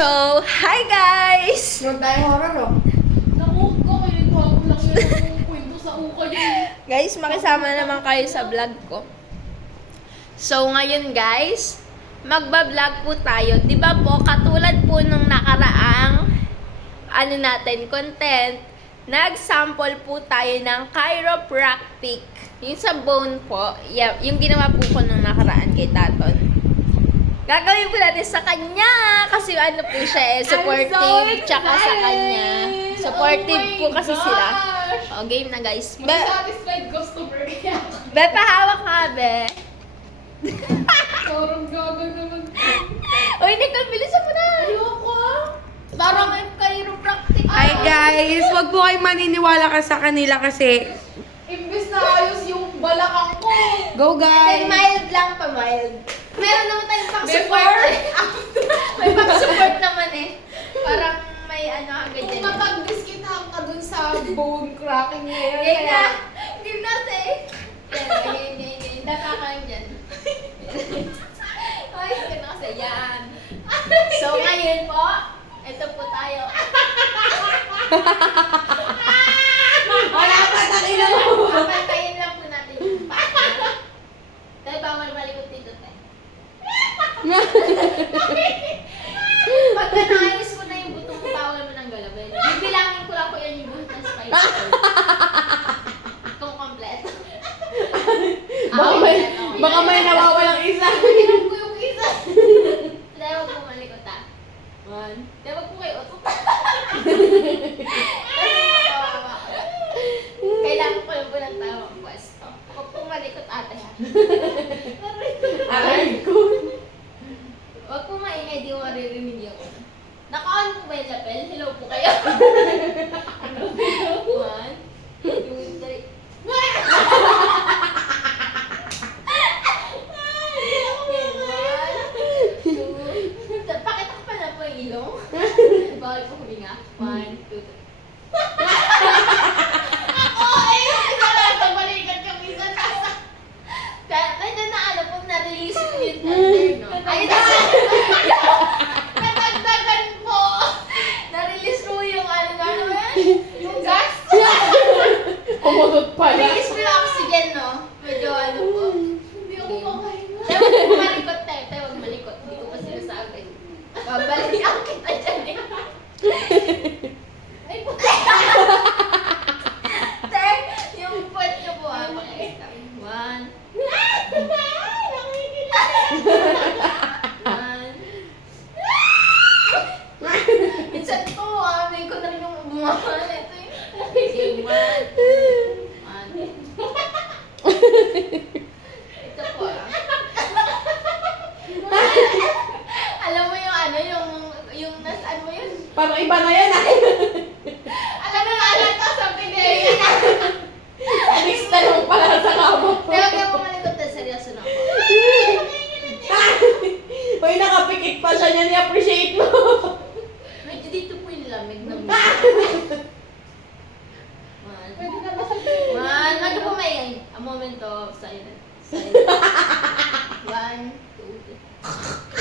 So, hi guys! Huwag tayo horror, oh. Naku, kayo lang yung kwento sa uka yun. Guys, makisama naman kayo sa vlog ko. So, ngayon guys, magba-vlog po tayo. Di ba po, katulad po nung nakaraang content, nag-sample po tayo ng chiropractic. Yung sa bone po, yung ginawa po ko nung nakaraan kay Taton. Gagawin po natin sa kanya kasi ano po siya supportive tsaka sa kanya. Supportive po kasi sila. O, game na guys. Satisfied customer kaya. Be, pahawak ka, be. Sorang gagal naman. Uy, Nicole, bilisan mo na. Ayoko. Parang may chiropractic. Hi guys! Huwag po kayong maniniwala ka sa kanila kasi Imbes na ayos yung balakang ko. go Then, guys! mild lang pa, mild. Meron naman tayong pang-support. Before? May pang-support naman eh. Parang may ano agad Kung yan. mapag-diskitahan ka dun sa bone cracking na yan. Game na. Game na, te. Yan. Nakakain dyan. Ay, ganda kasi yan. So, ngayon po, ito po tayo. Wala pa takina mo! Papantayin lang po natin yung paa. Tayo, bawal malikot dito, te. Pag naayos ko na yung buto mo, bawal mo nang galawin. Bibilangin ko lang po yan yung buto ng spider. Kung kompleto. Baka may nawawalang isa. Hiram ko yung isa. Tayo, wag po malikot, ha. Tayo, wag po kayo utot. Kailangan ko lang po ng tamang pwesto. Huwag po malikot, ate, ha. Aray ko! Huwag po maingay, di ko maririnig yung ano. Naka-on po ba yung lapel? Hello po kayo. 1, 2, 3. Pakita ko pa na po yung ilong. Bawal po huminga. 1, 2, 3. Kaya na ano po, na-release ko yung tender, no? Ay, nadagdagan po! Na-release ko yung ano yan? Yung gas? Pumunot pa na. Release ko yung oxygen, no? Medyo ano po. Hindi ako makahinga. Tayo, wag mo malikot, tayo. Tayo, wag malikot. Hindi ko pa sinasabi. Babalikan kita dyan, eh. Ay, po. Tay, yung foot niyo po, pakita. 1, 1. Minsan po, may ko na rin yung bumahan. Ito yung game 1. 1. Ito po. Alam mo yung ano, yung nasaan mo yun? Parang iba na yan ah. Alam mo yung alam ko sa pinay. Mix na lang pala sa kamo. Pero kaya mo malikot na seryoso na ako. Uy, nakapikit pa siya niya, ni-appreciate mo. Medyo dito po yung lamig ng Pwede na ba sa Wag po maingay. A moment of silence. 1, 2, 3.